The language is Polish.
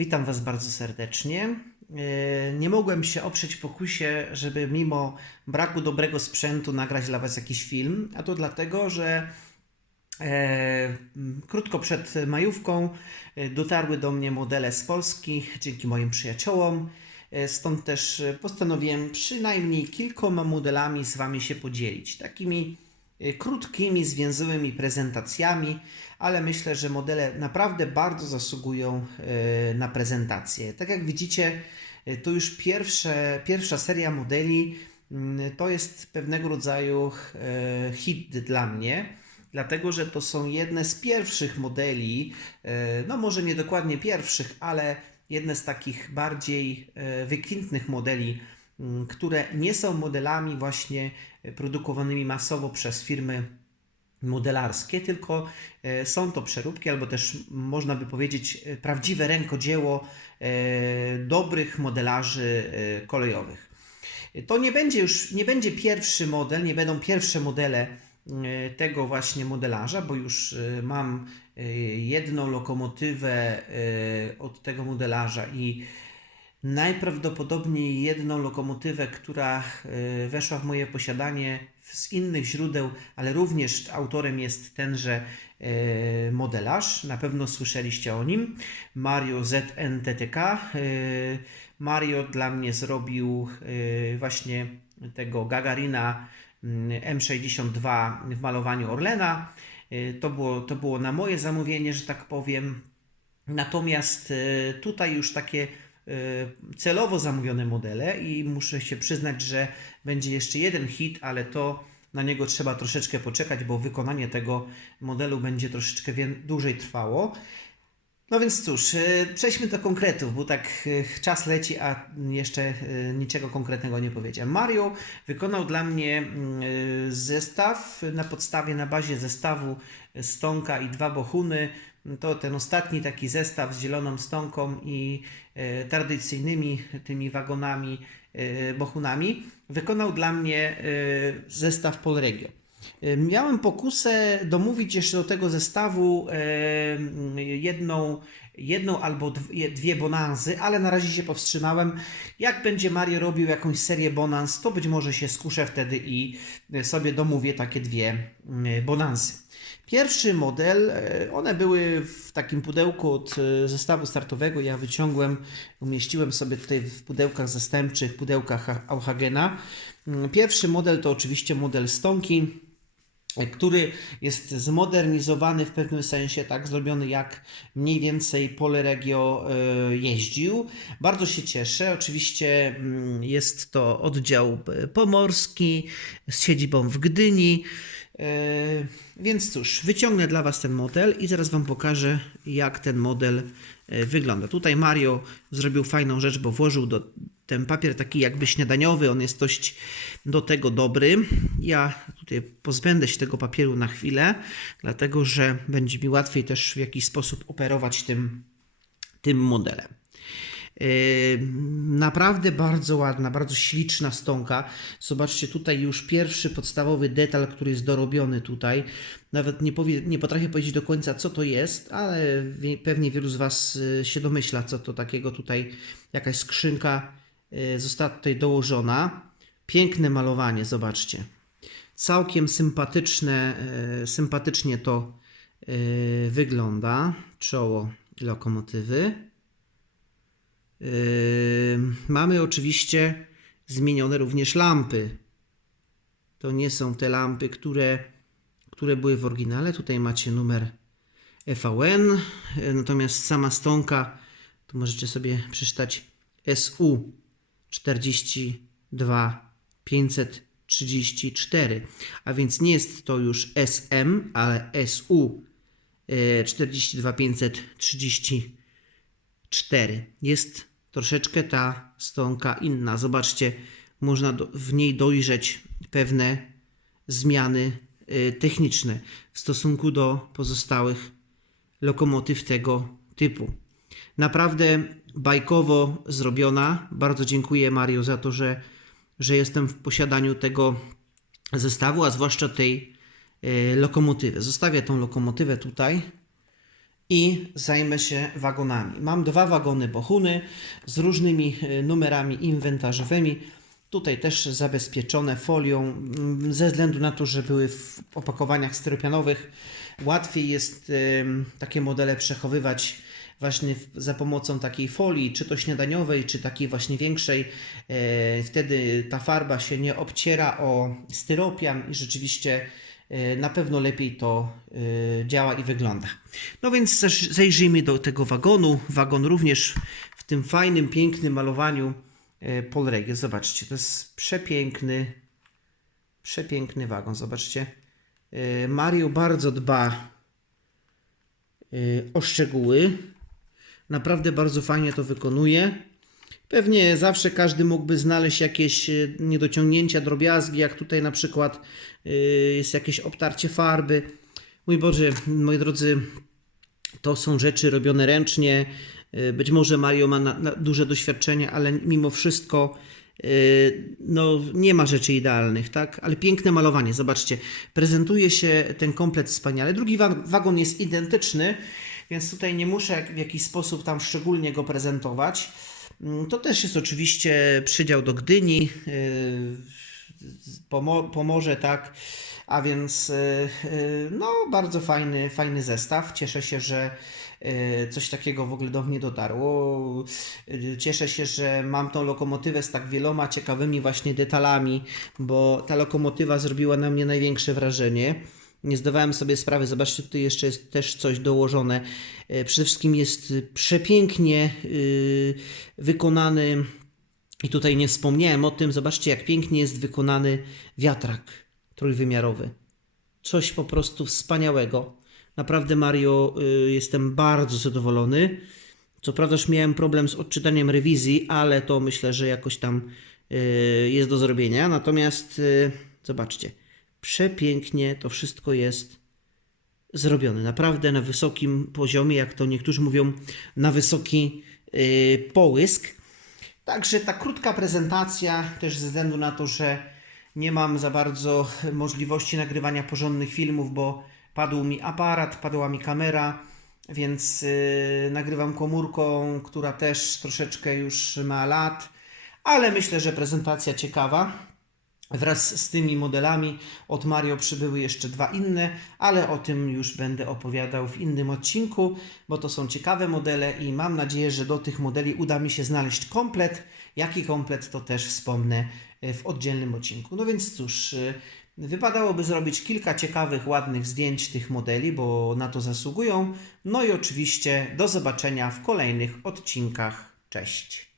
Witam Was bardzo serdecznie. E, Nie mogłem się oprzeć pokusie, żeby mimo braku dobrego sprzętu nagrać dla Was jakiś film, a to dlatego, że e, krótko przed majówką e, dotarły do mnie modele z Polski dzięki moim przyjaciołom. Stąd też postanowiłem przynajmniej kilkoma modelami z Wami się podzielić. Takimi krótkimi, zwięzłymi prezentacjami, ale myślę, że modele naprawdę bardzo zasługują e, na prezentację. Tak jak widzicie, e, to już pierwsze, pierwsza seria modeli mm, to jest pewnego rodzaju hit dla mnie, dlatego że to są jedne z pierwszych modeli, no może nie dokładnie pierwszych, ale jedne z takich bardziej wykwintnych modeli, które nie są modelami właśnie e, produkowanymi masowo przez firmy modelarskie, tylko e, są to przeróbki, albo też można by powiedzieć e, prawdziwe rękodzieło dobrych modelarzy kolejowych. To nie będzie już, nie będzie pierwszy model, nie będą pierwsze modele tego właśnie modelarza, bo już mam jedną lokomotywę od tego modelarza i najprawdopodobniej jedną lokomotywę, która e, weszła w moje posiadanie z innych źródeł, ale również autorem jest tenże e, modelarz. Na pewno słyszeliście o nim. Mario ZNTTK. E, Mario dla mnie zrobił właśnie tego Gagarina mm, M62 w malowaniu Orlena. To było, to było na moje zamówienie, że tak powiem. Natomiast tutaj już takie celowo zamówione modele i muszę się przyznać, że będzie jeszcze jeden hit, ale to na niego trzeba troszeczkę poczekać, bo wykonanie tego modelu będzie troszeczkę dłużej trwało. No więc cóż, e, przejdźmy do konkretów, bo tak e, czas leci, a jeszcze niczego konkretnego nie powiedziałem. Mario wykonał dla mnie zestaw na podstawie, na bazie zestawu stonka i dwa bochuny. To ten ostatni taki zestaw z zieloną stonką i e, tradycyjnymi tymi wagonami, e, bochunami. Wykonał dla mnie e, zestaw Polregio. Miałem pokusę domówić jeszcze do tego zestawu jedną, jedną albo dwie, bonanzy, ale na razie się powstrzymałem. Jak będzie Mario robił jakąś serię bonans, to być może się skuszę wtedy i sobie domówię takie dwie bonanzy. Pierwszy model, e, one były w takim pudełku od e, zestawu startowego. Ja wyciągłem, umieściłem sobie tutaj w pudełkach zastępczych, pudełkach Auhagena. Mm, Pierwszy model to oczywiście model Stonki e, który jest zmodernizowany w pewnym sensie, tak zrobiony jak mniej więcej Poleregio e, jeździł. Bardzo się cieszę. Oczywiście mm, jest to oddział e, pomorski z siedzibą w Gdyni. E, Więc cóż, wyciągnę dla Was ten model i zaraz Wam pokażę, jak ten model wygląda. Tutaj Mario zrobił fajną rzecz, bo włożył do ten papier taki jakby śniadaniowy, on jest dość do tego dobry. Ja tutaj pozbędę się tego papieru na chwilę, dlatego że będzie mi łatwiej też w jakiś sposób operować tym, tym modelem. Yy, Naprawdę bardzo ładna, bardzo śliczna stonka. Zobaczcie, tutaj już pierwszy podstawowy detal, który jest dorobiony tutaj. Nawet nie, powie, nie potrafię powiedzieć do końca, co to jest, ale pewnie wielu z Was y, się domyśla, co to takiego tutaj, jakaś skrzynka y, została tutaj dołożona. Piękne malowanie, zobaczcie. Całkiem sympatyczne, y, sympatycznie to y, wygląda. Czoło lokomotywy. Yy, mamy oczywiście zmienione również lampy. To nie są te lampy, które, które były w oryginale. Tutaj macie numer EVN, natomiast sama stonka, to możecie sobie przeczytać SU 42 534, a więc nie jest to już SM, ale SU yy, 42 534. Jest troszeczkę ta stonka inna. Zobaczcie, można w niej dojrzeć pewne zmiany y, techniczne w stosunku do pozostałych lokomotyw tego typu. Naprawdę bajkowo zrobiona. Bardzo dziękuję Mario za to, że, że jestem w posiadaniu tego zestawu, a zwłaszcza tej y, lokomotywy. Zostawię tą lokomotywę tutaj i zajmę się wagonami. Mam dwa wagony bochuny z różnymi e, numerami inwentarzowymi. Tutaj też zabezpieczone folią, mm, ze względu na to, że były w opakowaniach styropianowych. Łatwiej jest em, takie modele przechowywać właśnie za pomocą takiej folii, czy to śniadaniowej, czy takiej właśnie większej. E, Wtedy ta farba się nie obciera o styropian i rzeczywiście e, na pewno lepiej to e, działa i wygląda. No więc zajrzyjmy do tego wagonu. Wagon również w tym fajnym, pięknym malowaniu Polregio. Zobaczcie, to jest przepiękny, przepiękny wagon. Zobaczcie. Mario bardzo dba o szczegóły. Naprawdę bardzo fajnie to wykonuje. Pewnie zawsze każdy mógłby znaleźć jakieś e, niedociągnięcia, drobiazgi, jak tutaj na przykład e, jest jakieś obtarcie farby. Mój Boże, moi drodzy, to są rzeczy robione ręcznie. E, Być może Mario ma na, na duże doświadczenie, ale mimo wszystko no, nie ma rzeczy idealnych, tak? Ale piękne malowanie, zobaczcie. Prezentuje się ten komplet wspaniale. Drugi wa- wagon jest identyczny, więc tutaj nie muszę w jakiś sposób tam szczególnie go prezentować. Mm, To też jest oczywiście przydział do Gdyni, yy, Pomo- Pomorze, tak. A więc yy, yy, no, bardzo fajny, fajny zestaw. Cieszę się, że coś takiego w ogóle do mnie dotarło. Cieszę się, że mam tą lokomotywę z tak wieloma ciekawymi właśnie detalami, bo ta lokomotywa zrobiła na mnie największe wrażenie. Nie zdawałem sobie sprawy, zobaczcie, tutaj jeszcze jest też coś dołożone. E, Przede wszystkim jest y, przepięknie y, wykonany i tutaj nie wspomniałem o tym, zobaczcie jak pięknie jest wykonany wiatrak trójwymiarowy. Coś po prostu wspaniałego. Naprawdę Mario, jestem bardzo zadowolony. Co prawda już miałem problem z odczytaniem rewizji, ale to myślę, że jakoś tam jest do zrobienia. Natomiast zobaczcie, przepięknie to wszystko jest zrobiony. Naprawdę na wysokim poziomie, jak to niektórzy mówią, na wysoki y, połysk. Także ta krótka prezentacja, też ze względu na to, że nie mam za bardzo możliwości nagrywania porządnych filmów, bo padł mi aparat, padła mi kamera, więc y, nagrywam komórką, która też troszeczkę już ma lat, ale myślę, że prezentacja ciekawa. Wraz z tymi modelami od Mario przybyły jeszcze dwa inne, ale o tym już będę opowiadał w innym odcinku, bo to są ciekawe modele i mam nadzieję, że do tych modeli uda mi się znaleźć komplet. Jaki komplet to też wspomnę e, w oddzielnym odcinku. No więc cóż, e, wypadałoby zrobić kilka ciekawych, ładnych zdjęć tych modeli, bo na to zasługują. No i oczywiście do zobaczenia w kolejnych odcinkach. Cześć.